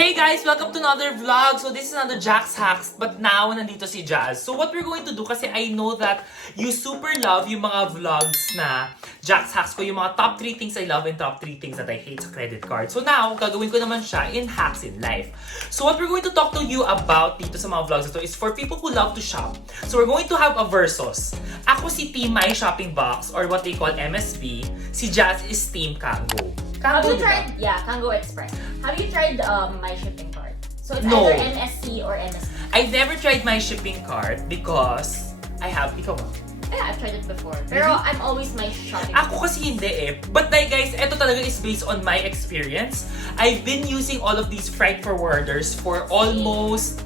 Hey guys! Welcome to another vlog! So this is another Jack's Hacks, but now nandito si Jazz. So what we're going to do, kasi I know that you super love yung mga vlogs na Jack's Hacks ko, yung mga top 3 things I love and top 3 things that I hate sa credit card. So now, gagawin ko naman siya in Hacks in Life. So what we're going to talk to you about dito sa mga vlogs ito is for people who love to shop. So we're going to have a versus. Ako si Team My Shopping Box or what they call MSB. Si Jazz is Team Kango. Have you tried, Kango Express. Have you tried My Shipping Card? So it's No. either MSC or MSB. I've never tried My Shipping Card because I have, ikaw ba? Yeah, I've tried it before. Pero Really? I'm always My Shopping Ako kasi hindi eh. But like guys, ito talaga is based on my experience. I've been using all of these freight forwarders for almost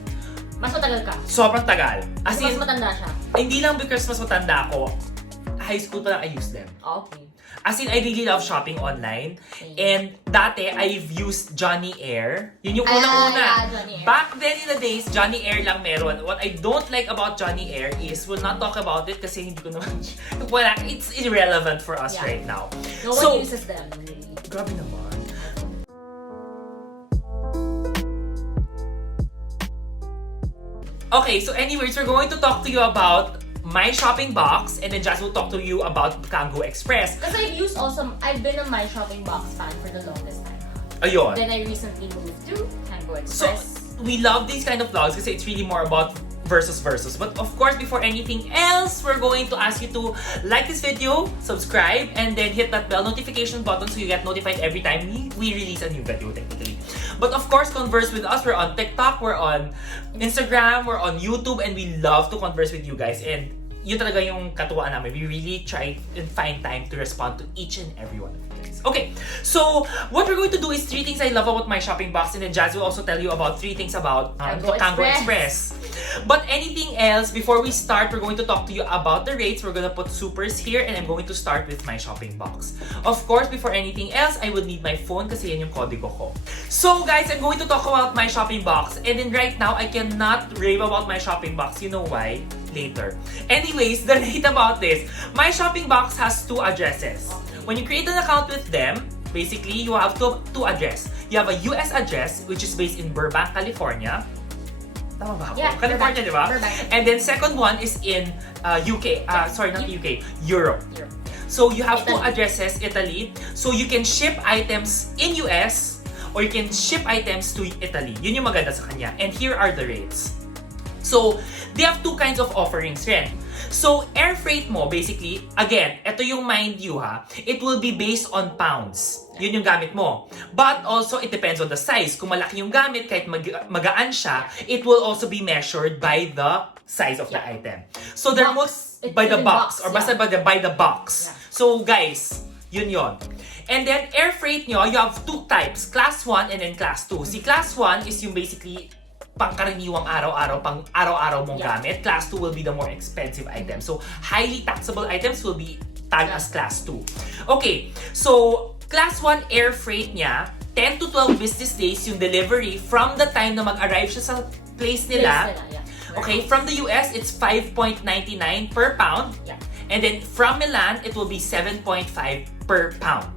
Mas matagal ka. sobrang tagal. As Mas in, matanda siya. hindi lang because mas matanda ako. High school pa lang I used them. Okay. As in, I really love shopping online. And dati, I've used Johnny Air. Yun yung unang-una. Yeah, Johnny Air. Back then in the days, Johnny Air lang meron. What I don't like about Johnny Air is, we'll not talk about it kasi hindi ko naman, wala, it's irrelevant for us right now. No one uses them, really. Grabe naman. Okay, so anyways, we're going to talk to you about My Shopping Box, and then Jazz will talk to you about Kango Express. Because I've been a My Shopping Box fan for the longest time. Ayun. Then I recently moved to Kango So, Express. we love these kind of vlogs kasi it's really more about versus. But of course, before anything else, we're going to ask you to like this video, subscribe, and then hit that bell notification button so you get notified every time we release a new video, technically. But of course, converse with us. We're on TikTok, we're on Instagram, we're on YouTube, and we love to converse with you guys. And yun talaga yung katuwaan namin. We really try and find time to respond to each and every one of you guys. Okay, so what we're going to do is 3 things I love about My Shopping Box, and then Jazz will also tell you about 3 things about Kango Express. But anything else, before we start, we're going to talk to you about the rates. We're gonna put supers here, and I'm going to start with My Shopping Box. Of course, before anything else, I would need my phone kasi yan yung kodigo ko. So guys, I'm going to talk about My Shopping Box, and then right now, I cannot rave about My Shopping Box. You know why? Later. Anyways, the rate about this. My Shopping Box has 2 addresses. When you create an account with them, basically, you have two address. You have a US address, which is based in Burbank, California. Tama ba ako? Yeah, California, di ba? Burbank. And then second one is in UK. Sorry, not UK. Europe. So you have 2 addresses, Italy. So you can ship items in US or you can ship items to Italy. Yun yung maganda sa kanya. And here are the rates. So, they have 2 kinds of offerings rin. So, air freight mo, basically, again, ito yung mind you ha, it will be based on pounds. Yun yung gamit mo. But also, it depends on the size. Kung malaki yung gamit, kahit magaan siya, it will also be measured by the size of the item. So, there most by the box, or basta by the box. So, guys, yun. And then, air freight nyo, you have 2 types, class 1 and then class 2. Si class 1 is yung basically pangkaraniwang araw-araw, pang araw-araw mong gamit. Class 2 will be the more expensive items. So, highly taxable items will be tagged as class 2. Okay, so, class 1 air freight niya, 10 to 12 business days yung delivery from the time na mag-arrive siya sa place nila. Okay, from the US, it's 5.99 per pound. And then, from Milan, it will be 7.5 per pound.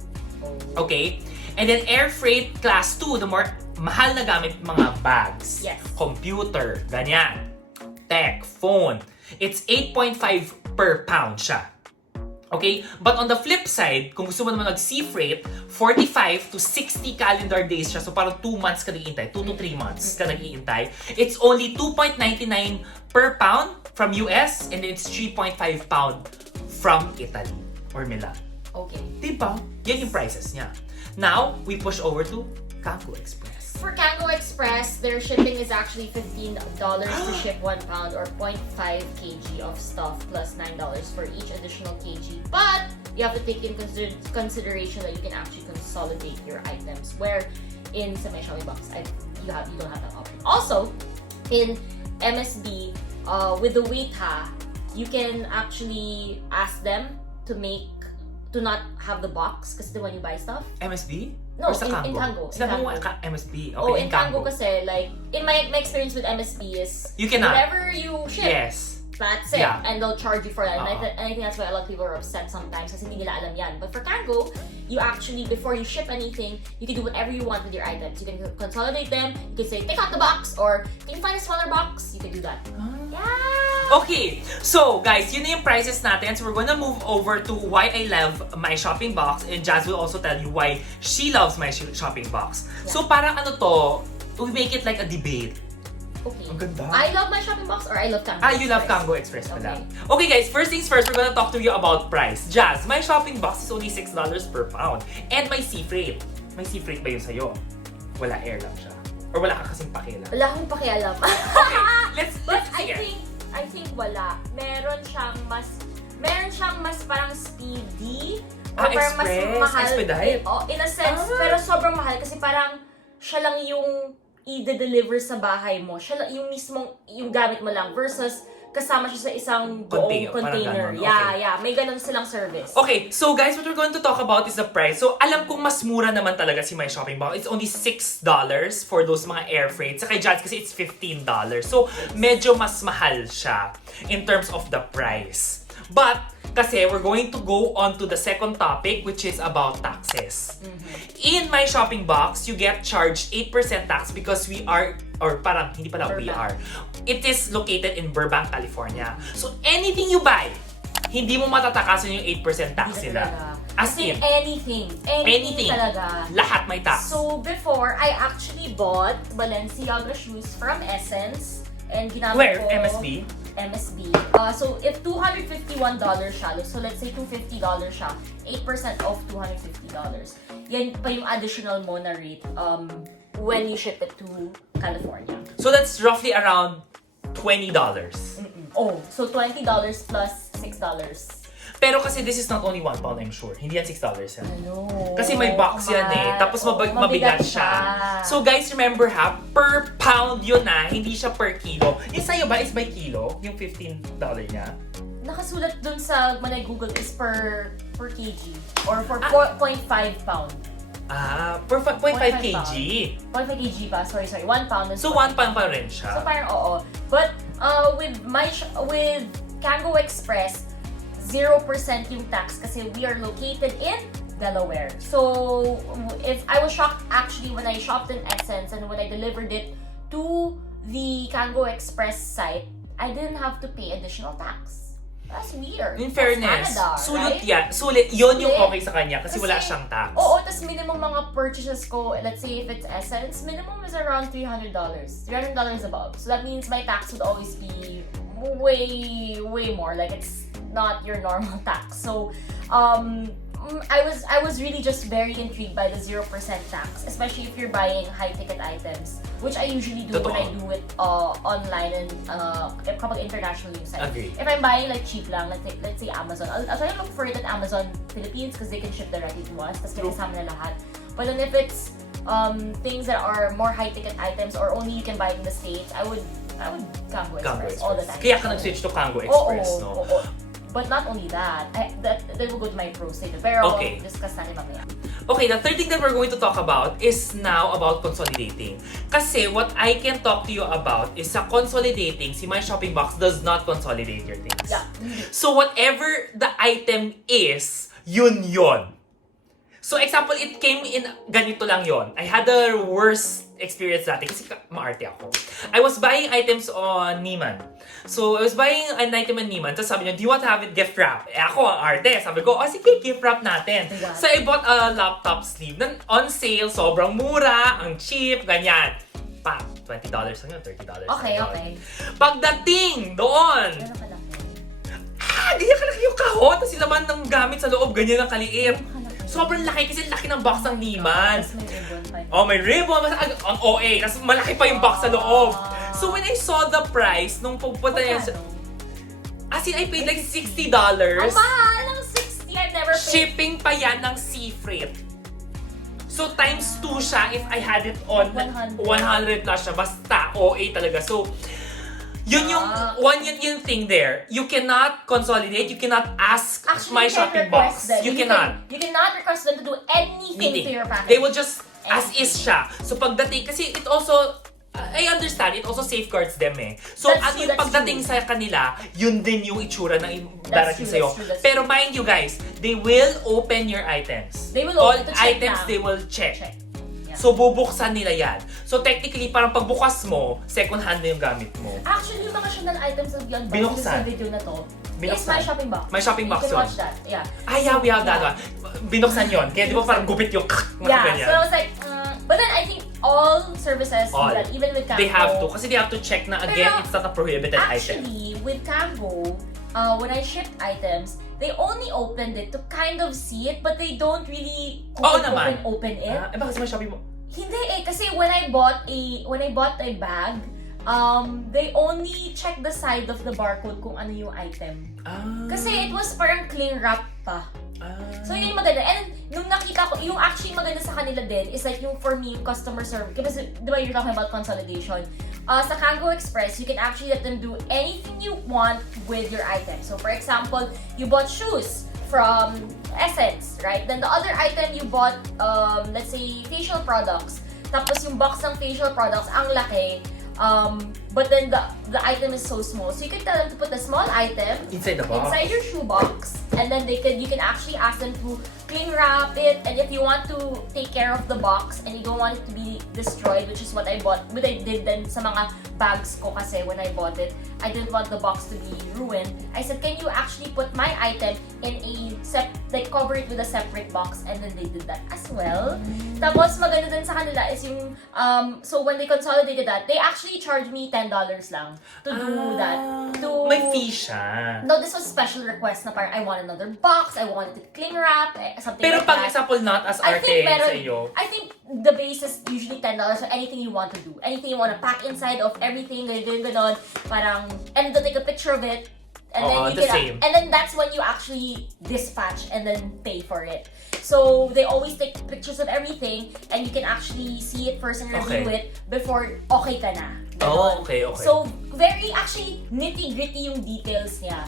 Okay? And then, air freight class 2, the more mahal na gamit, mga bags, computer, ganyan, tech, phone. It's 8.5 per pound siya. Okay? But on the flip side, kung gusto mo naman mag-sea freight, 45 to 60 calendar days siya. So parang 2 months ka nag-iintay. 2 to 3 months ka nag-iintay. It's only 2.99 per pound from US and it's 3.5 pound from Italy or Milan. Okay. Diba? Yan yung prices niya. Now, we push over to Kango Express. For Kango Express, their shipping is actually $15 to ship 1 pound or 0.5 kg of stuff plus $9 for each additional kg. But you have to take in consideration that you can actually consolidate your items. Where in My Shopping Box, you don't have that option. Also, in MSB, with the weight you can actually ask them to not have the box kasi when you buy stuff. MSB? No, or sa Kango? in Kango. Sinabi mo MSB. Okay, in Kango kasi, like, in my experience with MSB is, you cannot. whatever you ship, yes, That's it. Yeah. And they'll charge you for that. And I think that's why a lot of people are upset sometimes kasi hindi nila alam yan. But for Kango, you actually, before you ship anything, you can do whatever you want with your items. You can consolidate them. You can say, take out the box. Or, can you find a smaller box? You can do that. Yeah! Okay, so guys, yun na yung prices natin. So we're gonna move over to why I love my shopping box. And Jazz will also tell you why she loves my shopping box. Yeah. So parang ano to, we make it like a debate. Okay. Ang ganda. I love my shopping box or I love Kango You love Kango Express pala. Okay. Okay guys, first things first, we're gonna talk to you about price. Jazz, my shopping box is only $6 per pound. And my sea freight. May sea freight ba yun sa'yo? Wala, air lang siya. Or wala ka kasing pakialam? Wala akong pakialam. Okay, But sige. I think wala. Meron siyang mas parang speedy. Or parang mas express, mahal. expedite? In a sense, pero sobrang mahal kasi parang siya lang yung i-deliver sa bahay mo. Siya lang yung mismong yung gamit mo lang versus kasama siya sa isang buong container. Ganon, Yeah. May ganun silang service. Okay, so guys, what we're going to talk about is the price. So, alam kong mas mura naman talaga si my shopping box. It's only $6 for those mga air freight. Sa kay Jazz kasi it's $15. So, medyo mas mahal siya in terms of the price. But, kasi we're going to go on to the second topic, which is about taxes. In my shopping box, you get charged 8% tax because we are, or parang, hindi pala we are. It is located in Burbank, California. So, anything you buy, hindi mo matatakasan yung 8% tax nila. As in, anything talaga. Lahat may tax. So, before, I actually bought Balenciaga shoes from Essence. And ginamit Where? ko... MSB? MSB. So, if $251 siya, so let's say $250 siya, 8% off $250. Yan pa yung additional mo na rate when you ship it to California. So, that's roughly around $20. Oh, so $20 plus $6. Pero kasi this is not only 1 pound, I'm sure. Hindi yan $6 yan. Ano? Kasi may box yan eh. Tapos mabigat siya. So guys, remember ha, per pound yun na, hindi siya per kilo. Yung sa'yo ba is by kilo? Yung $15 niya? Nakasulat dun sa when I Google is per kg or for 0.5 pound. Per 0.5 kg. 0.5 kg pa, sorry, 1 pound. So 1 pound pa rin siya. So parang oo. But with Kango Express, 0% yung tax kasi we are located in Delaware. So, if I was shocked actually when I shopped in Essence and when I delivered it to the Kango Express site, I didn't have to pay additional tax. That's weird. In fairness, Canada, sulit right? yan. Sulit, yun yung okay sa kanya kasi wala siyang tax. Oo, tas minimum mga purchases ko, let's say if it's Essence, minimum is around $300. $300 above. So that means my tax would always be way more. Like it's not your normal tax. So, I was really just very intrigued by the 0% tax, especially if you're buying high-ticket items, which I usually do when I do it online and kapag international yung site. Agree. If I'm buying like cheap lang, let's say Amazon, I'll try to look for it at Amazon Philippines because they can ship directly to us, tas kinasama na lahat. But then if it's things that are more high-ticket items or only you can buy it in the States, I would Kango Express all the time. Kaya ka nag-switch to Kango Express, no? Oo. But not only that, that will go to my pro state. Pero discuss natin mamaya. Okay, the third thing that we're going to talk about is now about consolidating. Kasi what I can talk to you about is sa consolidating, si My Shopping Box does not consolidate your things. Yeah. So whatever the item is, yun. So example, it came in ganito lang yon. I had the worst experience dati kasi maarte ako. I was buying items on Neiman. So I was buying an item on Neiman. Tapos sabi niya, do you want to have it gift wrap? Ako ang arte. Sabi ko, sige, gift wrap natin. Yeah. So I bought a laptop sleeve. On sale, sobrang mura, ang cheap, ganyan. $20 lang yun, $30. Okay. Pagdating doon, ganyan kalaki yung kahon. Tapos laman ng gamit sa loob, ganyan ang kaliit. Sobrang laki kasi laki ng box ng Neiman. May ribbon. Ang OA. Tapos malaki pa yung box sa loob. So when I saw the price, nung pupunta niya sa... As in, I paid like $60. Ang mahal ng 60. I've never paid. Shipping pa yan ng sea freight. So times 2 siya if I had it on 100 plus siya. Basta OA talaga. So yun yung thing there. You cannot consolidate. You cannot ask My Shopping Box. You cannot. You cannot request them to do anything to your package. They will just as is siya. So pagdating, kasi it also I understand, it also safeguards them eh. So, That's at true, yung that's pagdating true. sa kanila, yun din yung itsura ng darating true, sa'yo. that's true, that's Pero mind you guys, they will open your items. They will All open to check items, lang. they will check. Yeah. So, bubuksan nila yan. So, technically, parang pagbukas mo, second hand na yung gamit mo. Actually, yung mga Chanel items na beyond Binuksan. sa video na to, is Binuksan. my shopping box. My shopping box You can yun. watch that. Yeah. Ah, yeah, we have that one. Binuksan yun. Kaya di ba parang gupit yung Yeah, ganyan. so I was like, but then I think all services do All. that, even with Kango. They have to. Kasi they have to check na again, Pero, it's not a prohibited item. Actually, with Kango, when I shipped items, they only opened it to kind of see it, but they don't really open it. Bakit sa may Shopee mo? Hindi eh, kasi when I bought a bag, they only check the side of the barcode kung ano yung item. Kasi it was parang cling wrap pa. So yun yung maganda. And nung nakita ko, yung actually maganda sa kanila din is like yung for me, yung customer service. Kasi di ba you're talking about consolidation. Sa Kango Express, you can actually let them do anything you want with your item. So for example, you bought shoes from Essence, right? Then the other item you bought, let's say, facial products. Tapos yung box ng facial products, ang laki. But then the item is so small. So you can tell them to put the small item Inside the box? inside your shoebox. And then you can actually ask them to cling wrap it. And if you want to take care of the box and you don't want it to be destroyed, which is what I bought, what I did then sa mga bags ko kasi when I bought it, I didn't want the box to be ruined. I said, can you actually put my item in cover it with a separate box? And then they did that as well. Tapos maganda din sa kanila is yung, so when they consolidated that, they actually charged me $10 lang to do that. May fee siya. No, this was special request na parang I want another box, I wanted it cling wrap, something Pero like pag that. example, not as I arte think sa iyo. I think the base is usually $10, so anything you want to do. Anything you want to pack inside of everything, ganon, parang, and to take a picture of it, and then you the same. and then that's when you actually dispatch and then pay for it. So they always take pictures of everything, and you can actually see it first and review it before okay ka na. Oh, okay. So very actually nitty-gritty yung details niya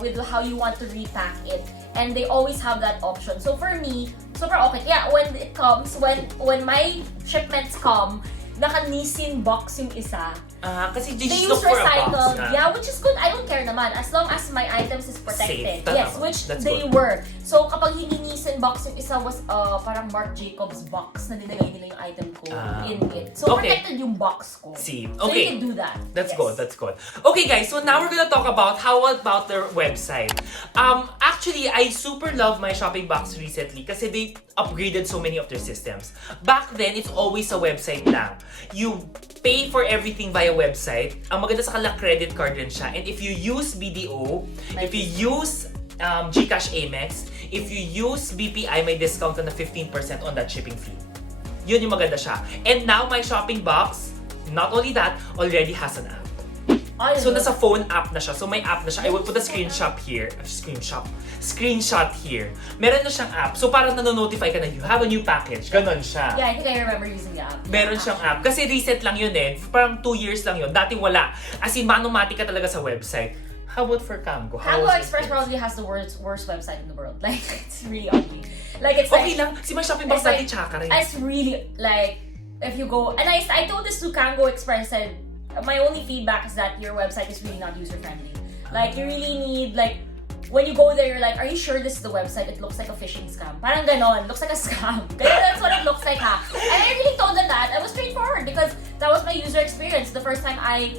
with how you want to repack it. And they always have that option. So for me, super okay. Yeah, when it comes, when my shipments come, naka-Nissin box yung isa. Kasi They just use look for a box. recycled. Yeah, which is good. I don't care naman. As long as my items is protected. Safe. Yes, which That's they good. were. So kapag hindi Nissin box yung isa was parang Marc Jacobs box na nilagay nila yung item ko in it. So Okay. protected yung box ko. See, So okay. you can do that. That's Yes. good, that's good. Okay guys, so now we're gonna talk about how about their website. Actually, I super love my shopping box recently kasi they upgraded so many of their systems. Back then, it's always a website lang. You pay for everything via website. Ang maganda sa kanila, credit card rin siya. And if you use BDO, if you use GCash Amex, if you use BPI, may discount na 15% on that shipping fee. Yun yung maganda siya. And now, my shopping box, not only that, already has an app. So, nasa phone app na siya. So, may app na siya. I will put a screenshot here. Screenshot here. Meron na siyang app. So, parang nanonotify ka na you have a new package. Ganon siya. Yeah, I think I remember using the app. Meron siyang app. Kasi recent lang yun eh. Parang 2 years lang yun. Dati wala. As in, manumati ka talaga sa website. How about for Kango? Kango Express probably has the worst website in the world. Like, it's really ugly. Like, it's Okay like, lang. Si my shopping box it's dati like- tsaka rin. it's really, like, if you go, and I told this to Kango Express, said, my only feedback is that your website is really not user-friendly. Like, you really need, like, when you go there, you're like, are you sure this is the website? It looks like a phishing scam. Parang ganon. Looks like a scam. That's what it looks like, ha? And I really told them that. I was straightforward because that was my user experience. The first time I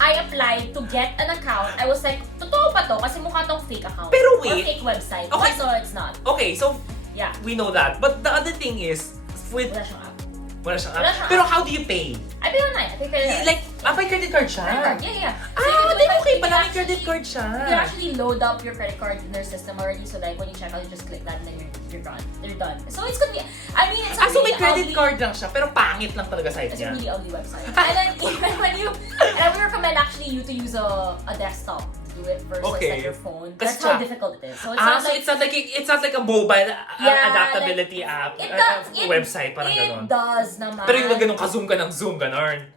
applied to get an account, I was like, totoo ba to? Kasi mukha tong fake account. Pero Or wait. fake website. Okay. So it's not. Okay, so Yeah. we know that. But the other thing is, with Wala siyang app. wala siyang Wala app. siyang Pero app. how do you pay? I pay online. I pay credit card. Like, may credit card siya? Credit card. Yeah. So you can do Then it. okay You pala, can may credit card siya. You can actually load up your credit card in their system already. So like when you check out, you just click that and then you're done. They're done. So it's convenient. I mean, it's a So may really credit ugly, card lang siya, pero pangit lang talaga site It's a niya. really ugly website. And then even when you, and I would recommend actually you to use a desktop to do it versus Okay. like your phone. Kasi That's how siya- difficult it is. So it's not So like, it's not like a mobile Yeah, adaptability app, it does, website, parang it ganon. does naman. Pero yung ganun ka-zoom ka ng zoom, ganon.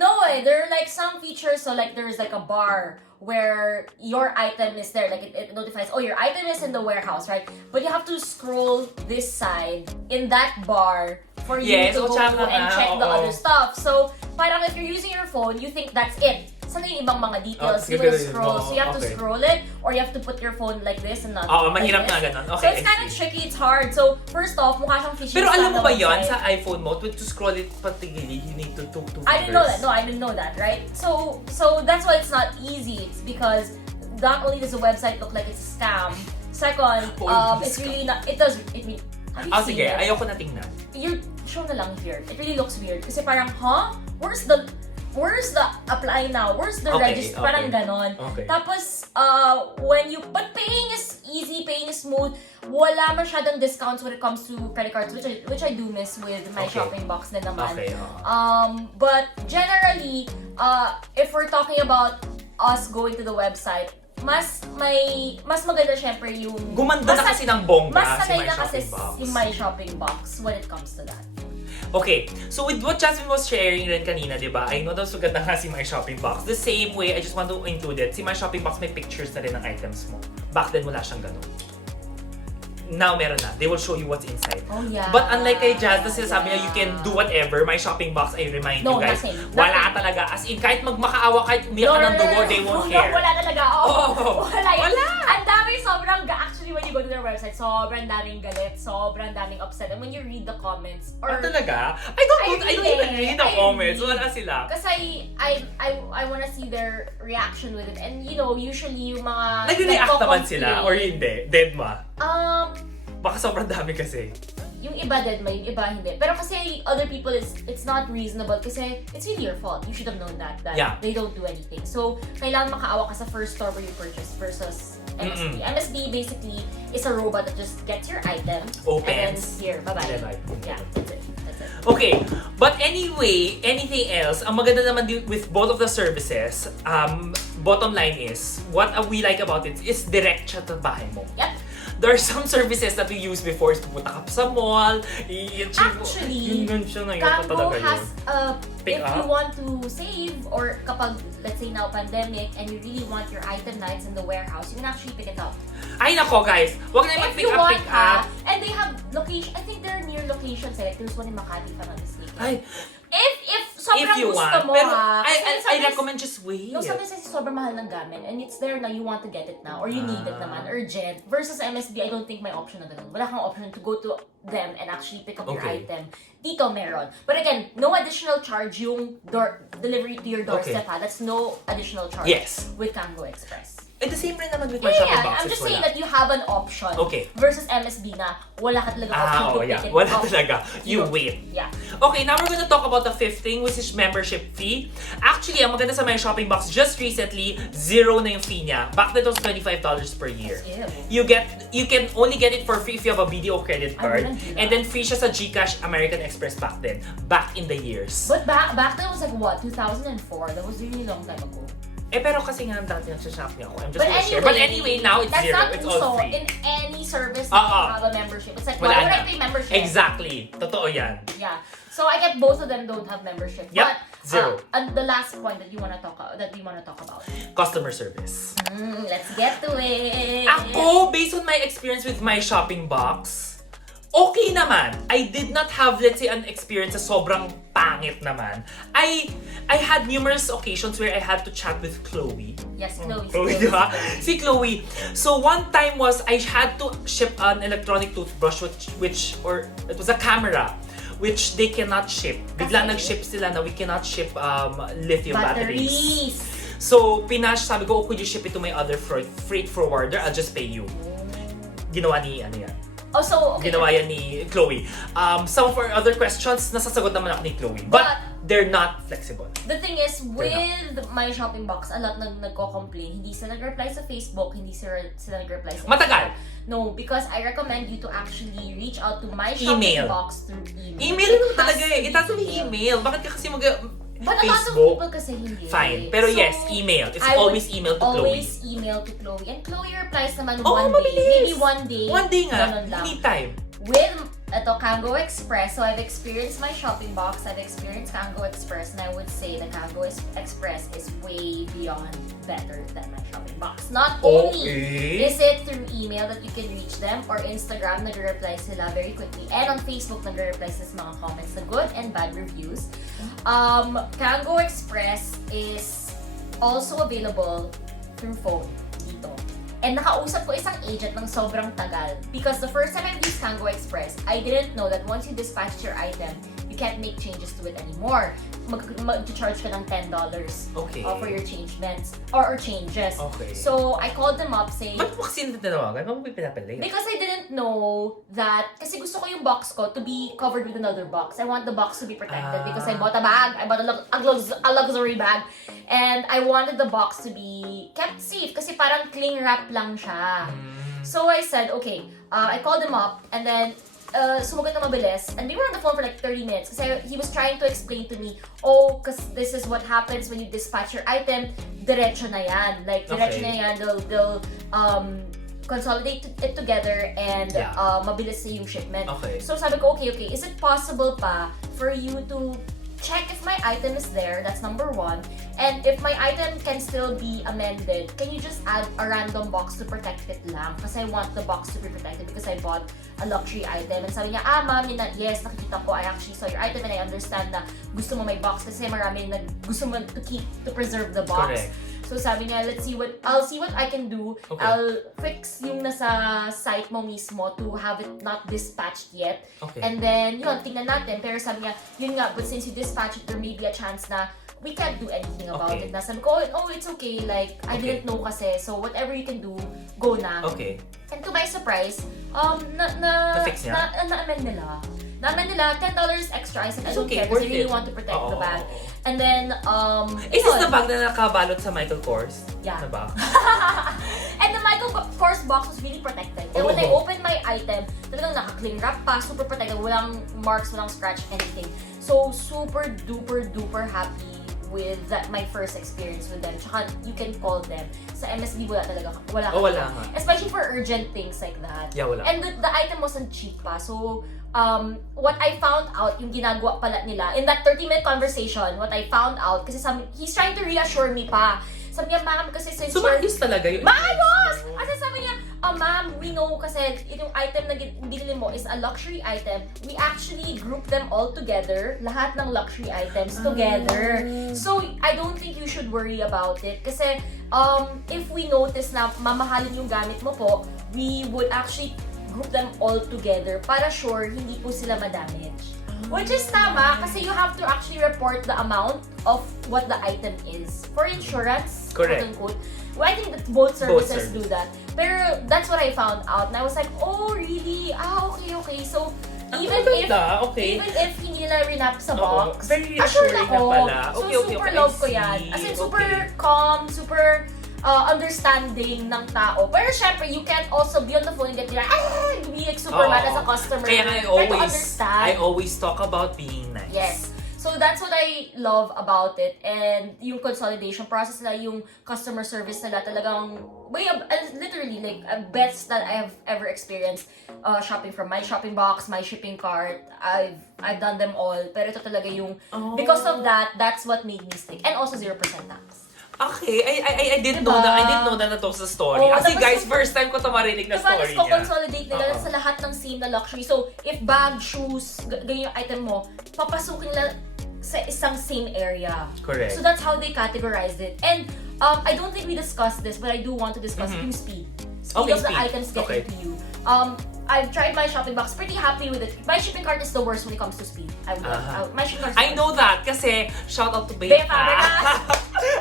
No way. There are like some features. So like there's like a bar where your item is there. Like it notifies, oh, your item is in the warehouse, right? But you have to scroll this side in that bar for you to go tsaka and nga, check the oo. other stuff. So, parang if you're using your phone, you think that's it. Saan yung ibang mga details? You will scroll. So you have to scroll it, or you have to put your phone like this and not mahirap like nga this. ganun. So Okay, it's kind of tricky, it's hard. So first off, mukha siyang phishing Pero scam alam mo na ba yun, website. sa iPhone mo, to scroll it patigili, you need to two fingers. I didn't know that. No, I didn't know that, right? So that's why it's not easy. It's because not only does the website look like it's a scam, second, it's really not, it does, it really, sige, ayoko na tingnan. You're show na lang here. It really looks weird. Kasi parang, Where's the apply now? Where's the register? Parang ganon. Okay. Tapos, but paying is easy, paying is smooth. Wala masyadong discounts when it comes to credit cards, which I do miss with my shopping box na naman. Okay. But generally, if we're talking about us going to the website, mas maganda syempre yung... Gumanda na kasi ng bongga mas si sanay My na kasi Shopping Box. si My Shopping Box when it comes to that. Okay, so with what Jasmine was sharing rin kanina, di ba? I know daw sugat na nga si My Shopping Box. The same way, I just want to include it. Si My Shopping Box may pictures na rin ng items mo. Back then, wala siyang ganun. Now, meron na. They will show you what's inside. Oh, yeah. But unlike kay Jazz, na sinasabi niya, you can do whatever. My Shopping Box, I remind you guys, nothing. wala talaga. As in, kahit magmakaawa, kahit umiyak ka ng dugo, they won't care. Wala talaga. Wala yun. Wala. Ang dami, actually, when you go to their website, sobrang daming galit, sobrang daming upset. And when you read the comments, or... talaga? I don't even read the comments. Wala sila. Kasi I wanna see their reaction with it. And usually yung mga... Nag-react naman sila, or hindi? Dead ma? Baka sobrang dami kasi. Yung iba dead ma, yung iba hindi. Pero kasi other people, it's not reasonable kasi it's really your fault. You should have known that they don't do anything. So, kailangan makaawa ka sa first store where you purchase versus MSB. MSB basically is a robot that just gets your item. Opens. And then here, bye-bye. Yeah, that's it. Okay, but anyway, anything else, ang maganda naman with both of the services, bottom line is, what we like about it is direct siya sa bahay mo. Yep. There are some services that we use before is pupunta ka sa mall, Actually, Kango has if you want to save or kapag, let's say now pandemic and you really want your item nights in the warehouse, you can actually pick it up. Ay nako guys, wag na yung pick up. And they have location, I think they're near locations like there's one in Makati if I'm not mistaken. Ay, if sobrang you gusto want, mo pero I I recommend just wait. No, sometimes kasi sobrang mahal ng gamit and it's there na you want to get it now or you need it naman, urgent. Versus MSB, I don't think may option na ganun. Wala kang option to go to them and actually pick up your item. Dito meron. But again, no additional charge yung delivery to your doorstep ha. That's no additional charge with Kango Express. And the same rin naman with my shopping boxes. I'm just saying that you have an option. Okay. Versus MSB na wala ka talaga option to pick it wala up. talaga. You wait. Yeah. Okay, now we're gonna talk about the fifth thing, which is membership fee. Actually, ang maganda sa my shopping box, just recently, zero na yung fee niya. Back then, it was $25 per year. You can only get it for free if you have a BDO credit card. And then free siya sa GCash, American Express back then. Back in the years. But back then was like what? 2004? That was really long time ago. Pero kasi nga dati nagsashop niya ako. I'm just but gonna share. But anyway, now it's zero. It's all free. In any service that you have a membership. It's like, why would I pay membership? Exactly. Totoo yan. Yeah. So I get both of them don't have membership. Yep. But zero. And the last point that we want to talk about. Customer service. Let's get to it. Ako, based on my experience with my shopping box, okay naman. I did not have, let's say, an experience na sobrang pangit naman. I had numerous occasions where I had to chat with Chloe. Yes, Chloe. Chloe, di ba? Si Chloe. So one time was, I had to ship an electronic toothbrush which it was a camera, which they cannot ship. Biglang nag-ship sila na we cannot ship lithium batteries. So, sabi ko, could you ship it to my other freight forwarder? I'll just pay you. Ginawa ni, yan. Oh, so, okay. Ginawa yan ni Chloe. Some of our other questions, nasasagot naman ako ni Chloe. But they're not flexible. The thing is, with my shopping box, a lot nagko-complain. Hindi sila nag-reply sa Facebook, hindi sila nag-reply sa Matagal? No, because I recommend you to actually reach out to my shopping box through email. Email mo talaga eh. It has to be email. Bakit ka kasi But a lot of Facebook? people kasi hindi. Fine. Pero yes, email. It's always email to Chloe. Always email to Chloe. And Chloe replies naman Oh, one day. mabilis. Maybe one day. One day nga. Ganun lang. Anytime. With ito, Kango Express. So, I've experienced my shopping box. I've experienced Kango Express. And I would say the Kango Express is way beyond better than my shopping box. Not only is it through email that you can reach them, or Instagram, nag-reply sila very quickly. And on Facebook, nag-reply sila sa mga comments na good and bad reviews. Kango Express is also available through phone dito. And nakausap ko isang agent ng sobrang tagal. Because the first time I've used Kango Express, I didn't know that once you dispatch your item, you can't make changes to it anymore. Mag-charge ka ng $10 for your changements or changes. Okay. So, I called them up saying... Ba't mo kasi nanawagan? Ba't mo pinapalit? Because I didn't know that... Kasi gusto ko yung box ko to be covered with another box. I want the box to be protected because I bought a bag. I bought a luxury bag. And I wanted the box to be kept safe kasi parang cling wrap lang siya. So I said, okay, I called him up and then sumagot na mabilis. And they were on the phone for like 30 minutes kasi he was trying to explain to me, because this is what happens when you dispatch your item, diretso na yan. Like, diretso na yan, they'll consolidate it together and mabilis na yung shipment. Okay. So sabi ko, okay, is it possible pa for you to check if my item is there? That's number one. And if my item can still be amended, can you just add a random box to protect it lang? Kasi I want the box to be protected because I bought a luxury item. And sabi niya, ma'am, yes, nakikita ko, I actually saw your item and I understand na gusto mo may box kasi marami na gusto mo to preserve the box. Correct. So sabi niya, I'll see what I can do. Okay. I'll fix yung nasa site mo mismo to have it not dispatched yet. Okay. And then, yun, tingnan natin. Pero sabi niya, yun nga, but since you dispatch it, there may be a chance na we can't do anything about it. Na sabi ko, it's okay. Like, I didn't know kasi. So, whatever you can do, go na. Okay. And to my surprise, na-fix niya? Na-amend nila. Na-amend nila, $10 extra. I said, I don't care because I really want to protect the bag. And then, is this the bag na nakabalot sa Michael Kors? Yeah. Na bag? And the Michael Kors box was really protected. And when I opened my item, talagang naka-cling wrap pa, super protected, walang marks, walang scratch, anything. So, super duper duper happy with my first experience with them. Tsaka, you can call them. Sa MSB, wala talaga. Wala nga. Especially for urgent things like that. Yeah, wala. And the item wasn't cheap pa. So, what I found out, yung ginagawa pala nila, in that 30-minute conversation, what I found out, kasi he's trying to reassure me pa. Sabi niya, ma'am, kasi since maayos talaga yun. Maayos! Kasi sabi niya, ma'am, we know kasi yung item na binili mo is a luxury item. We actually group them all together, lahat ng luxury items together. So, I don't think you should worry about it. Kasi, if we notice na mamahalin yung gamit mo po, we would actually group them all together para sure hindi po sila madamage. Which is tama kasi you have to actually report the amount of what the item is. For insurance, correct. Quote unquote. Well, I think that both services do that. Pero that's what I found out. And I was like, oh, really? Okay. So, even if hindi nila renap sa box, very assured reassuring ako. na pala. So, Okay, super I love ko see. yan. As in, super calm, super understanding ng tao. Pero syempre, you can't also be on the phone and get like, be like super mad as a customer. Kaya I always talk about being nice. Yes. So that's what I love about it. And yung consolidation process nila, yung customer service nila talagang literally like best that I have ever experienced shopping from my shopping box, my shipping cart. I've done them all. Pero ito talaga yung because of that, that's what made me stick. And also 0% tax. Okay, I didn't know that. I didn't know that ito sa story. Kasi guys, first time ko ito marinig na story niya. Consolidate nila sa lahat ng same na luxury. So, if bag, shoes, ganyan yung item mo, papasukin nila sa isang same area. Correct. So, that's how they categorized it. And, I don't think we discussed this, but I do want to discuss yung speed. Speed of the items getting to you. I've tried my shopping box, pretty happy with it. My shipping cart is the worst when it comes to speed. My shipping cart is the worst. I know that kasi shout out to Bea.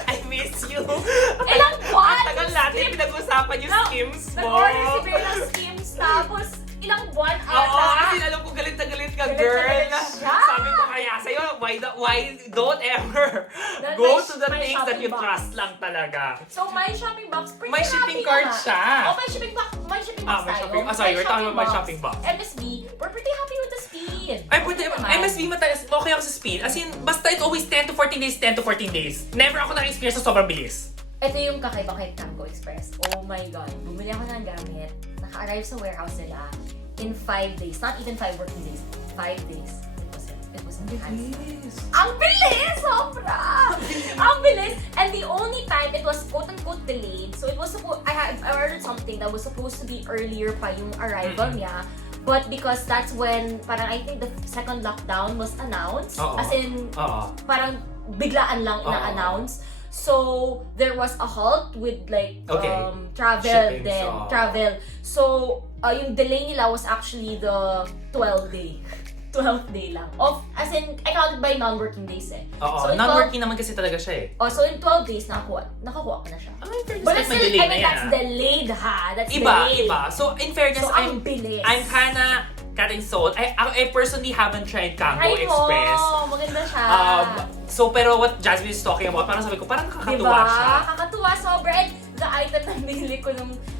I miss you. Ilang buwan? Ang tagal natin pinag-usapan yung skims mo. Nag-order si Bea ng skims, tapos ilang buwan ata. Oo, kasi alam ko galit na galit ka, girl. Sabi ko kaya sa'yo, why don't ever go to the things that you trust lang talaga. So, my shopping box, pretty may happy shipping cart siya. Oh, my shipping box tayo. Sorry, we're talking about my shopping box. MSB, we're pretty happy with the speed. Ay, MSB okay ako sa speed. As in, basta it's always 10 to 14 days, 10 to 14 days. Never ako na-experience sa sobrang bilis. Ito yung kakaiba kay Kango Express. Oh my God. Bumili ako ng gamit. Naka-arrive sa warehouse nila in 5 days. Not even 5 working days. 5 days. It was enhanced. Yes. Ang bilis! Sobra! Ang bilis! And the only time it was quote-unquote delayed, so it was supposed, I ordered something that was supposed to be earlier pa yung arrival niya, but because that's when, parang I think the second lockdown was announced, as in, parang biglaan lang ina-announce. So, there was a halt with like, travel Shipping, then, travel. So, yung delay nila was actually the 12th day lang. As in, I counted by non-working days eh. So non-working naman kasi talaga siya eh. So in 12 days, nakakuha ko na siya. But But still, I mean, that's delayed ha. That's delayed. Iba. So in fairness, So, ang bilis. I'm kinda cutting sold. I personally haven't tried Kango Express. Maganda siya. So pero what Jasmine is talking about, parang sabi ko, parang nakakatuwa siya. Kakatuwa, sobra. And the item na binili ko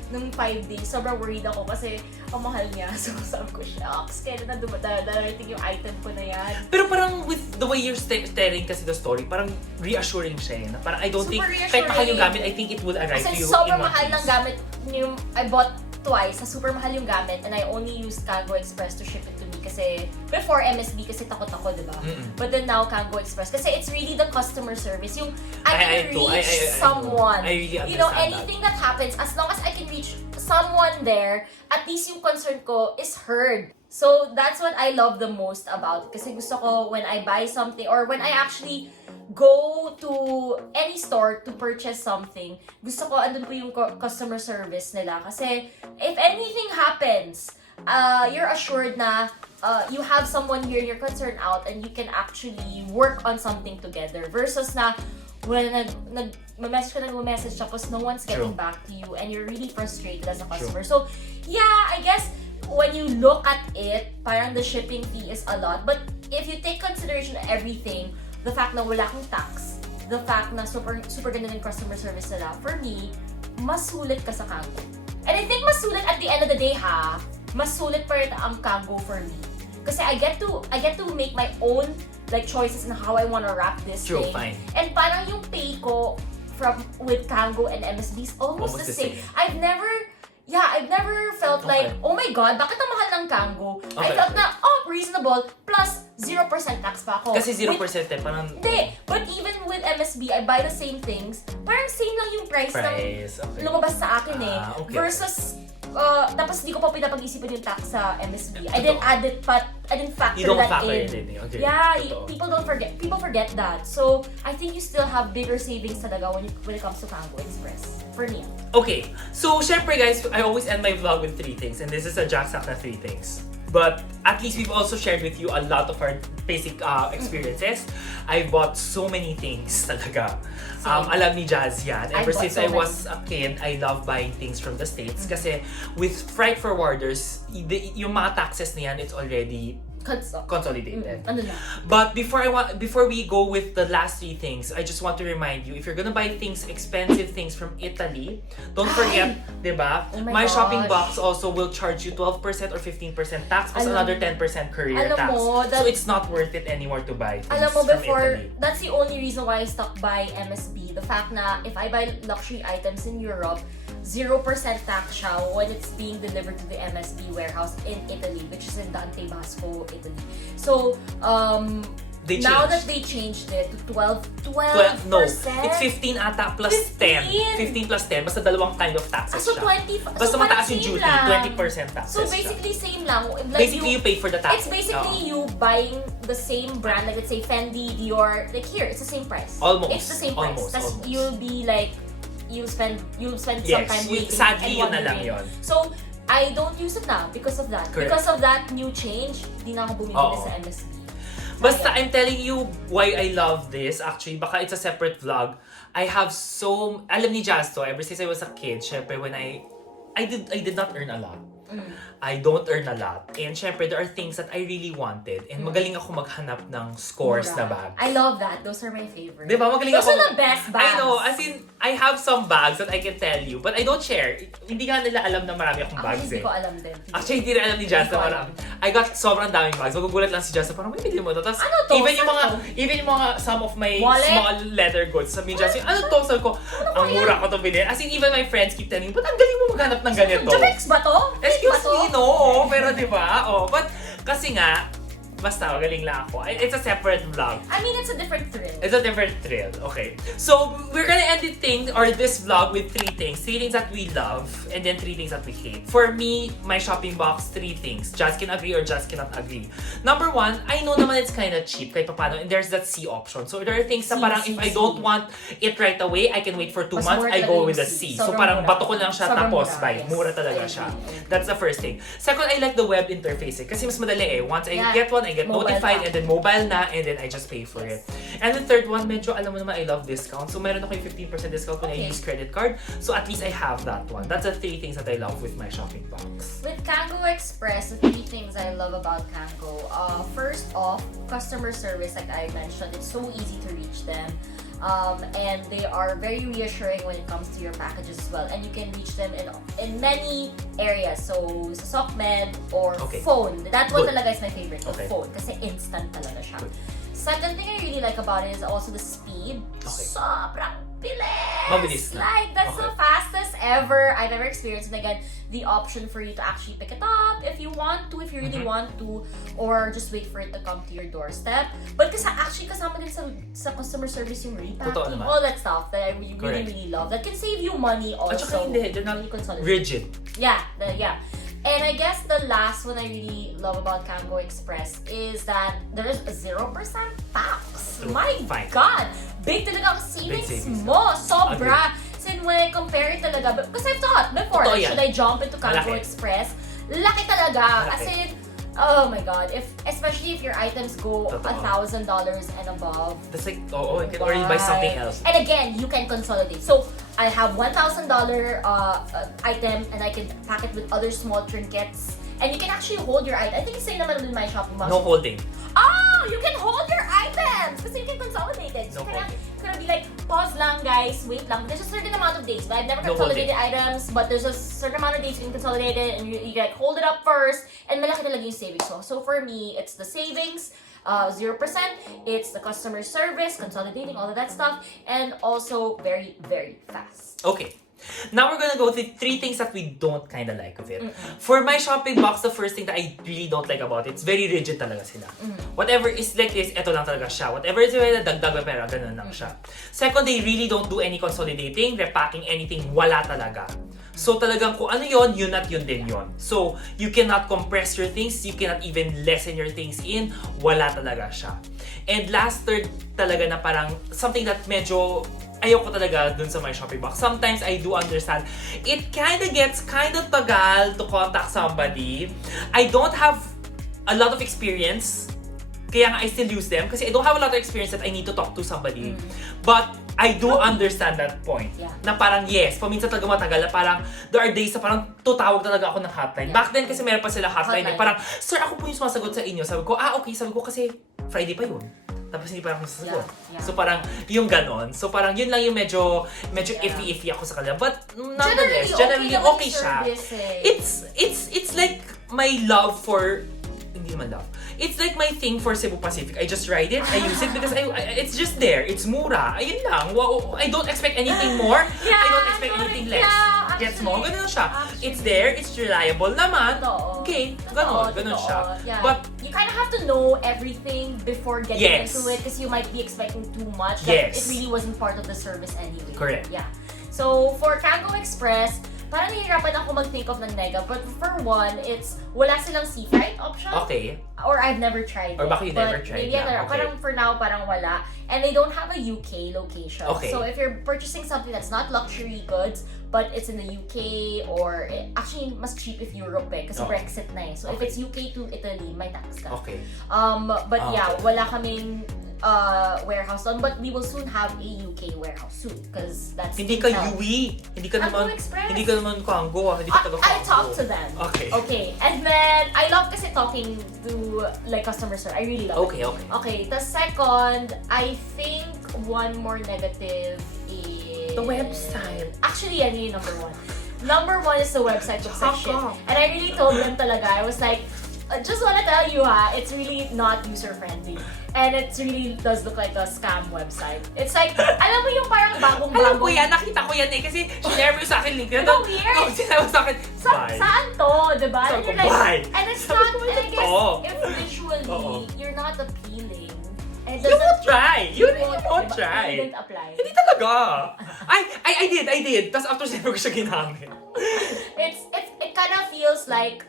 nung 5 days, sobrang worried ako kasi ang mahal niya. So sabi ko, shucks, kailan na darating yung item ko na yan. Pero parang with the way you're telling kasi the story, parang reassuring siya eh. Na parang I don't Super think, kahit mahal yung reassuring. gamit, I think it will arrive to Kasi you sobrang in one mahal ng piece. gamit. I bought twice, sa super mahal yung gamit, and I only used Kango Express to ship it to me kasi before MSB kasi takot ako, diba? But then now Kango Express kasi it's really the customer service. Yung I can reach someone. I really understand you know, anything that happens, as long as I can reach someone there, at least yung concern ko is heard. So that's what I love the most about it. Kasi gusto ko when I buy something or when I actually go to any store to purchase something, gusto ko andun po yung customer service nila. Kasi if anything happens, you're assured na you have someone hearing your concern out and you can actually work on something together. Versus na when nag-message tapos no one's getting back to you and you're really frustrated as a customer. So yeah, I guess when you look at it, parang the shipping fee is a lot. But if you take consideration of everything, the fact na wala kang tax, the fact na super ganda ng customer service nila, for me, mas sulit ka sa Kango. And I think mas sulit at the end of the day mas sulit pa rin ang Kango for me. Kasi I get to make my own like choices on how I wanna wrap this thing. Fine. And parang yung pay ko with Kango and MSB is almost the same. I've never felt like, oh my God, bakit ang mahal ng Kango? I felt na, reasonable, plus 0% tax pa ako. Kasi 0% eh, parang... Hindi, but even with MSB, I buy the same things, parang same lang yung price ng lumabas sa akin eh. Versus, tapos di ko pa pinapag-isipan yung tax sa MSB. I didn't add it, but I didn't factor that in. Okay. Yeah, people forget that. So, I think you still have bigger savings talaga when it comes to Kango Express. For me. Okay, so syempre guys, I always end my vlog with 3 things, and this is a jacksack na 3 things. But at least we've also shared with you a lot of our basic experiences. I bought so many things talaga. Alam ni Jazz yan. Ever since I was a kid, I love buying things from the States. Kasi with freight forwarders, yung mga taxes na yan, it's already consolidated. Ano na? But before we go with the last 3 things, I just want to remind you, if you're gonna buy expensive things from Italy, don't forget, diba? Oh my gosh. shopping box also will charge you 12% or 15% tax plus another 10% courier tax. So it's not worth it anymore to buy things Alam mo, from before, Italy. that's the only reason why I stuck by MSB. The fact na if I buy luxury items in Europe, 0% tax siya when it's being delivered to the MSB warehouse in Italy, which is in Dante Basco, Italy. So, now that they changed it to 12%. No, it's 15 ata plus 10. 15 plus 10. Basta dalawang kind of taxes So, siya. 20. Basta so mataas yung duty, lang. 20% taxes So, siya. basically, same lang. Like Basically, you pay for the tax. It's basically you buying the same brand, like let's say Fendi, Dior, like here, it's the same price. Almost. It's the same price. Almost. You'll be like, you'll spend some time waiting. Sadly, and yun na lang wondering. yun. So, I don't use it now because of that. Correct. Because of that new change, di na ako bumibili sa MSB. Basta I'm telling you why I love this. Actually, baka it's a separate vlog. I have alam ni Jazz to, ever since I was a kid, syempre when I did not earn a lot. I don't earn a lot. And syempre, there are things that I really wanted. And magaling ako maghanap ng scores na bag. I love that. Those are my favorite. Diba? Magaling Those ako. are the best bags. I know. As in, I have some bags that I can tell you. But I don't share. Hindi nga nila alam na marami akong bags Hindi ko alam din. Actually, hindi rin alam ni Jazz Hindi na ko marami. I got sobrang daming bags. Magugulat lang si Jazz na parang, may bili mo to. Tapos, Ano to? even yung mga, some of my Wallet? small leather goods. Sabi ni Jazz, ano to? Sabi ko, ang mura ko to bilhin. As in, even my friends keep telling me, ba't ang galing mo maghanap ng ganito? Jamex ba to? Excuse me, know, pero di ba? But kasi nga, basta, magaling lang ako. It's a separate vlog. I mean, it's a different thrill. It's a different thrill. Okay. So, we're gonna end this vlog with 3 things. 3 things that we love, and then 3 things that we hate. For me, my shopping box, 3 things. Just can agree or just cannot agree. Number 1, I know naman it's kind of cheap, kahit papano, and there's that C option. So, there are things na parang if I don't want it right away, I can wait for 2 months, I go with the C. So, parang bato ko lang siya, tapos bye. Mura talaga siya. That's the first thing. Second, I like the web interface. Kasi mas madali eh. Once I get one, I get Mobile notified, na. and then mobile na, and then I just pay for it. And the third one, medyo alam mo naman, I love discount. So meron ako yung 15% discount when I use credit card. So at least I have that one. That's the 3 things that I love with my shopping box. With Kango Express, the 3 things I love about Kango. First off, customer service, like I mentioned, it's so easy to reach them. And they are very reassuring when it comes to your packages as well. And you can reach them in many areas. So, sa SOCMED or phone. That one talaga is my favorite, the phone. Kasi instant talaga siya. Second thing I really like about it is also the speed. Sobrang bilis! Mabilis na. Like, that's the fastest ever I've ever experienced. And again, the option for you to actually pick it up if you want to, if you really want to, or just wait for it to come to your doorstep. But kasi actually kasama din sa customer service yung repacking, all that stuff that I really, really love. That can save you money also. At saka hindi, they're not rigid. Yeah, yeah. And I guess the last one I really love about Kango Express is that there is a 0% tax. My God! Big talaga ang savings mo. Sobra. Since when I compare it talaga, because I've thought before, should I jump into Kango Express? Laki talaga. As in, oh my God! Especially if your items go $1,000 and above. That's like, you can already buy something else. And again, you can consolidate. So I have $1,000 item, and I can pack it with other small trinkets. And you can actually hold your item. I think it's same naman in my shopping box. No holding. Oh, you can hold your items because you can consolidate it. So could be like, pause lang guys, wait lang. There's a certain amount of days, but I've never consolidated items, but there's a certain amount of days you can consolidate it, and you like hold it up first, and malaki talaga yung savings. So for me, it's the savings, 0%, it's the customer service, consolidating, all of that stuff, and also very, very fast. Okay. Now we're gonna go with 3 things that we don't kind of like of it. For my shopping box, the first thing that I really don't like about it, it's very rigid talaga sila. Whatever is like this, eto lang talaga siya. Whatever is dagdag na pera, ganun lang siya. Second, they really don't do any consolidating, repacking, anything, wala talaga. So talagang kung ano yun at yun din yun. So you cannot compress your things, you cannot even lessen your things in, wala talaga siya. And last, third talaga na parang something that medyo ayoko talaga dun sa my shopping box. Sometimes I do understand. It kind of gets kind of tagal to contact somebody. I don't have a lot of experience. Kaya nga I still use them. Kasi I don't have a lot of experience that I need to talk to somebody. But I do understand that point. Na parang yes, paminsan talaga matagal na parang there are days na parang tutawag talaga ako ng hotline. Back then kasi meron pa sila hotline. Parang, sir, ako po yung sumasagot sa inyo. Sabi ko, okay. Sabi ko kasi Friday pa yun. Tapos hindi parang masasagot. So parang yung ganon. So parang yun lang yung medyo iffy ako sa kanila. But nonetheless, generally okay siya. It's like my love for, hindi naman love. It's like my thing for Cebu Pacific. I just ride it, I use it because it's just there. It's mura. Ayun lang. I don't expect anything more. I don't expect anything less. Gets mo? Ganun siya. It's there. It's reliable naman. Okay. Ganun siya. But you kind of have to know everything before getting into it because you might be expecting too much. That it really wasn't part of the service anyway. Correct. Yeah. So for Kango Express, parang nahihirapan ako mag-think of ng nega. But for one, it's wala silang sea freight option. Okay. Or I've never tried it. Or baka you never tried it. Parang for now, parang wala. And they don't have a UK location. Okay. So if you're purchasing something that's not luxury goods, but it's in the UK or actually mas cheap if Europe kasi Brexit na eh. So if it's UK to Italy, may tax ka. Okay. But yeah, wala kaming warehouse on, but we will soon have a UK warehouse soon because that's hindi ka UE, hindi ka naman Kango, hindi ka taga Kango. I talk to them. Okay. And then I love kasi talking to like customer service. I really love it. Okay. The second, I think one more negative is the website. Actually, yan yung number 1. Number 1 is the website looks like shit. And I really told them talaga. I was like, just wanna tell you it's really not user friendly. And it really does look like a scam website. It's like, alam mo yung parang bagong-bago. Alam ko yan, nakita ko yan eh. Kasi share mo sa akin link. Ano weird? Oh, sinabi mo sa akin, bye. Saan to, diba? Sabi And ko, you're like, bye. and it's not, and I guess, Oo. if visually, Oo. you're not appealing. And it You doesn't- won't try. You really won't diba? try. You didn't apply. Hindi talaga. I did. Tapos after sinabi ko siya ginamit. It kind of feels like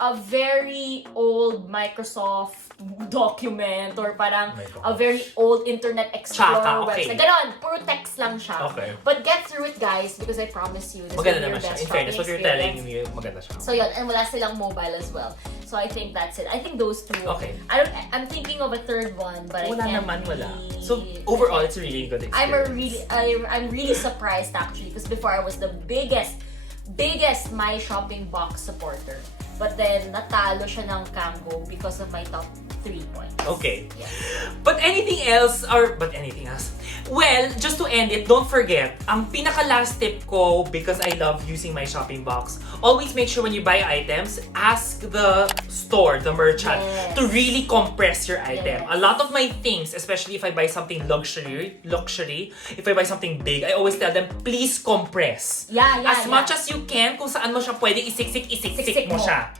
a very old Microsoft document or parang Oh my God. a very old Internet Explorer Tsaka, okay. website. Ganon, puro text lang siya. Okay. But get through it, guys, because I promise you, this Maganda will be your naman siya. best In fairness, what shopping you're telling experience. me, maganda siya. So yun, and wala silang mobile as well. So I think that's it. I think those two. Okay. I'm thinking of a third one, but Wala I can't naman, wala. really- So, overall, it's a really good experience. I'm really surprised actually because before I was the biggest My Shopping Box supporter. But then, natalo siya ng Kango because of my top 3 points. Okay. Yeah. But anything else? Well, just to end it, don't forget, ang pinaka-last tip ko, because I love using my shopping box, always make sure when you buy items, ask the store, the merchant, Yes. to really compress your item. Yes. A lot of my things, especially if I buy something luxury, if I buy something big, I always tell them, please compress. Yeah. As much as you can, kung saan mo siya pwede isiksik Isiksik mo mo. siya.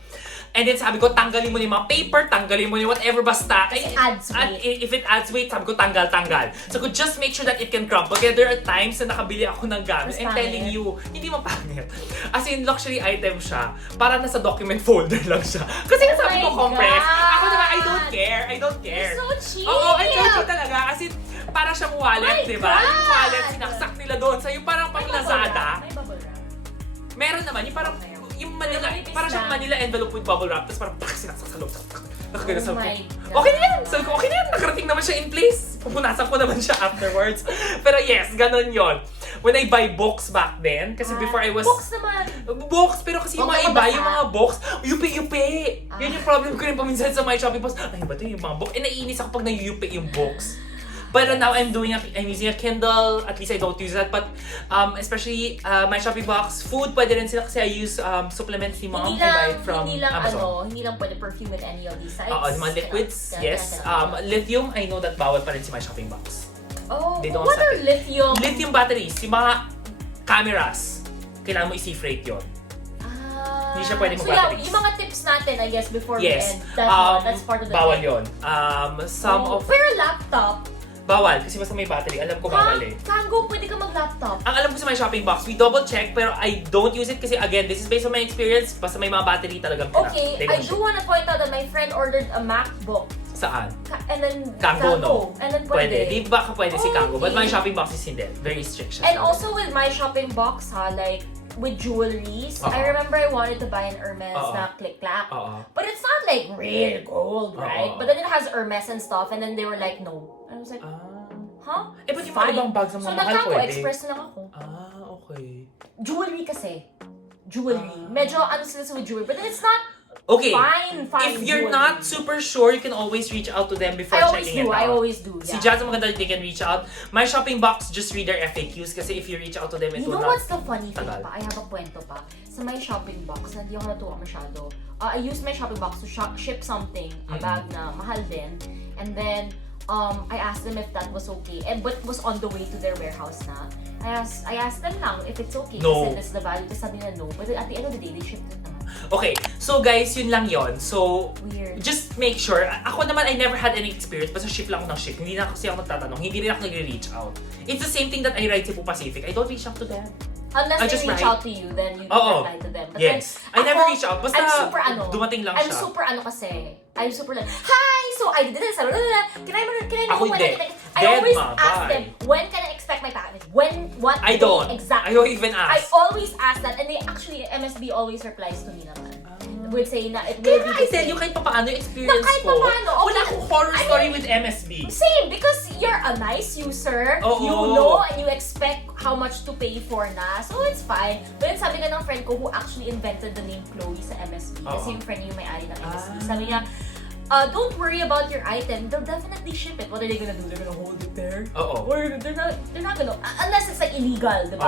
And then sabi ko, tanggalin mo yung mga paper, tanggalin mo yung whatever, basta. It adds weight. If it adds weight, sabi ko, tanggal. So just make sure that it can crumple. Kaya there are times na nakabili ako ng gamit. Mas I'm pangit. telling you, hindi mapangit. As in, luxury item siya. Para nasa document folder lang siya. Kasi Oh sabi ko, my compress. God. Ako naman, I don't care. You're so cheap! Oo, I so cheap talaga. As in, para siyang wallet, My di ba? Yung God. wallet, sinaksak nila doon. Sa'yo parang pang Lazada. May bubble wrap. Meron naman, yung parang, yung Manila, Pero manipis parang siyang lang. Manila envelope with bubble wrap, tapos parang sinaksak sa loob. Nakagana sa Oh my God. okay na yan! Sabi ko, okay na yan! Nakarating naman siya in place. Pupunasan ko naman siya afterwards. Pero yes, ganun yon. When I buy books back then, kasi before I was... Books naman! Books, pero kasi yung Huwag mga na iba, mabasa. yung mga books, yupi-yupi! Yun yung problem ko rin paminsan sa my shopping post. Ay, ba ito yung mga book? Naiinis ako pag nayuyupi yung books. But now I'm using a Kindle. At least I don't use that. But especially my shopping box, food pwede rin sila kasi I use supplements ni mom. I buy it from Amazon. Hindi lang pwede perfume with any of these sites. Oo, yung mga liquids, yes. Lithium, I know that bawal pa rin si my shopping box. Oh, They don't what are accept it. lithium? Lithium batteries, yung mga cameras, kailangan mo i-safe rate yun. Hindi siya pwede So mag-batteries. yeah, yung mga tips natin, I guess, before Yes. we end, that's part of the bawal tip. yun. Pero laptop, Bawal, kasi basta may battery. Alam ko bawal eh. Kango, pwede ka mag-laptop. Ang alam ko sa my shopping box, we double check pero I don't use it kasi again, this is based on my experience. Basta may mga battery talagang Okay, they I don't do ship. want to point out that my friend ordered a MacBook. Saan? And then Kango, no? And then Pwede. pwede. Di ba ka pwede si Kango? But Okay. my shopping box is hindi. Very strict siya. And also with my shopping box, like with jewelries, I remember I wanted to buy an Hermes na click-clack. But it's not like real gold, right? But then it has Hermes and stuff, and then they were like, no. And I was like, huh? Eh, ba't yung mga ibang bags ng mga So mahal nag-Kango pwede? Express na lang ako. Okay. Jewelry kasi. Jewelry. Medyo ano sila sa with jewelry. But then it's not Okay. fine If you're jewelry. not super sure, you can always reach out to them before I always checking do. it out. I always do. Si Yeah. Jazz, maganda, they can reach out. My shopping box, just read their FAQs kasi if you reach out to them, it You will know not... what's the funny thing tagal. pa? I have a kwento pa. Sa my shopping box, na hindi ako natuwa masyado. I used my shopping box to ship something, a bag na mahal din. And then, I asked them if that was okay. But was on the way to their warehouse na. I asked them lang if it's okay. No. Kasi that's the value. Tapos sabi nila no. But at the end of the day, they shipped it naman. Okay, so guys, yun lang yon. So, Weird. just make sure. Ako naman, I never had any experience. Basta ship lang ako ng ship. Hindi na kasi ako nagtatanong. Hindi rin ako nag-reach out. It's the same thing that I write Cebu Pacific. I don't reach out to them. Unless I they just reach write. out to you, then you Oo. reply to them. But Yes. then, I never ako, reach out. Basta I'm super dumating lang I'm siya. super kasi. I'm super like, hi! So I did this. Can I know Ako when hindi. I Dead always ma, ask bye. them, when can I expect my package? What I day don't. exactly? I don't even I ask. always ask that. And they actually, MSB always replies to me naman. Would say na it will Kaya be I the tell same. you, kahit papaano yung experience kahit ko, papaano, okay. wala akong horror I story mean, with MSB. Same, because you're a nice user, Oo. you know, and you expect how much to pay for na, so it's fine. But then sabi nga ng friend ko who actually invented the name Chloe sa MSB, kasi yung friend niya yung may-ari ng MSB, sabi niya, don't worry about your item, they'll definitely ship it. What are they gonna do? They're gonna hold it there? Oo. Or they're not gonna, unless it's like illegal, diba?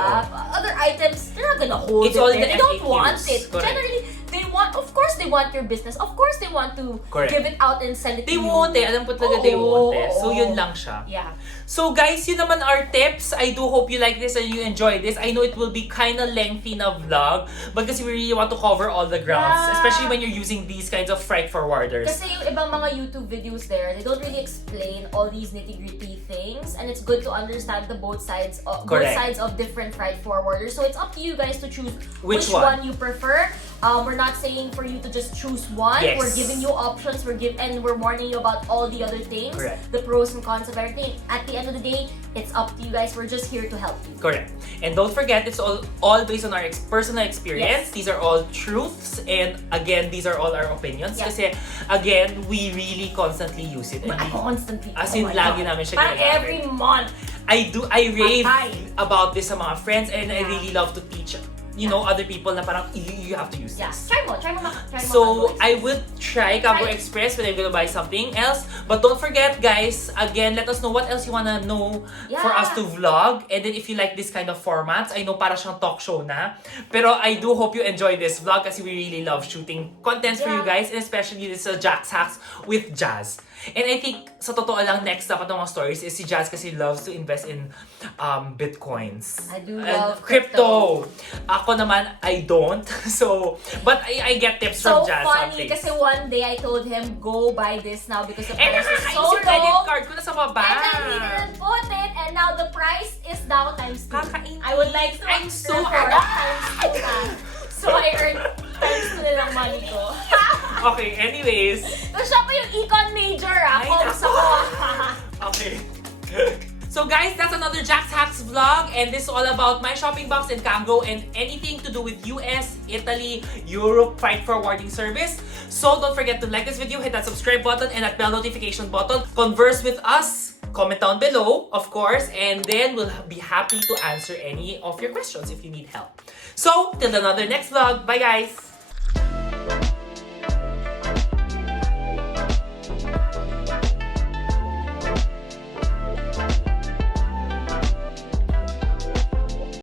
Other items, they're not gonna hold It's it all in there. the They don't FAQs. want it. Correct. Generally, they want, of course, course they want your business. Of course they want to Correct. give it out and sell it They to you. won't eh. Alam po talaga they won't eh. So Oo. yun lang siya. Yeah. So guys, yun naman our tips. I do hope you like this and you enjoy this. I know it will be kind of lengthy na vlog, but kasi we really want to cover all the grounds, Yeah. especially when you're using these kinds of freight forwarders. Kasi yung ibang mga YouTube videos there, they don't really explain all these nitty-gritty things, and it's good to understand the both sides of different freight forwarders. So it's up to you guys to choose Which one one you prefer. We're not saying for you to just choose one. Yes. We're giving you options. And we're warning you about all the other things, Correct. the pros and cons of everything. At the end of the day, it's up to you guys. We're just here to help you. Correct. And don't forget, it's all based on our personal experience. Yes. These are all truths. And again, these are all our opinions. Yeah. Kasi, again, we really constantly use it. And Constantly. as in, my lagi God. namin siya Parang ginagamit. every month. I rave Patay. about this sa mga friends, and I Yeah. really love to teach, other people na parang you have to use Yeah. this. Try mo. So, Kango I would try Kango Try it. Express when I'm gonna buy something else. But don't forget, guys, again, let us know what else you wanna know for us to vlog. And then if you like this kind of formats, I know para siyang talk show na. Pero I do hope you enjoy this vlog kasi we really love shooting contents for you Yeah. guys. And especially this Jack's Hacks with Jazz. And I think, sa totoo lang, next dapat ng mga stories is si Jazz kasi loves to invest in bitcoins. I do And love crypto. Ako naman, I don't. So, but I get tips from So Jazz. funny something. kasi one day I told him, go buy this now because the And price is so nakakaisip credit low. card ko na sa baba. And then he didn't put it, and now the price is down times 2. Kakainis. I would like to I'm so report times 2 na. So I earned times 2 na lang money ko. Okay, anyways. So siya pa yung econ major Ay, Comms nako. ako. Okay. So guys, that's another Jack's Hacks vlog, and this is all about my shopping box in Kango and anything to do with US, Italy, Europe freight forwarding service. So don't forget to like this video, hit that subscribe button and that bell notification button. Converse with us, comment down below, of course, and then we'll be happy to answer any of your questions if you need help. So, till another next vlog. Bye guys!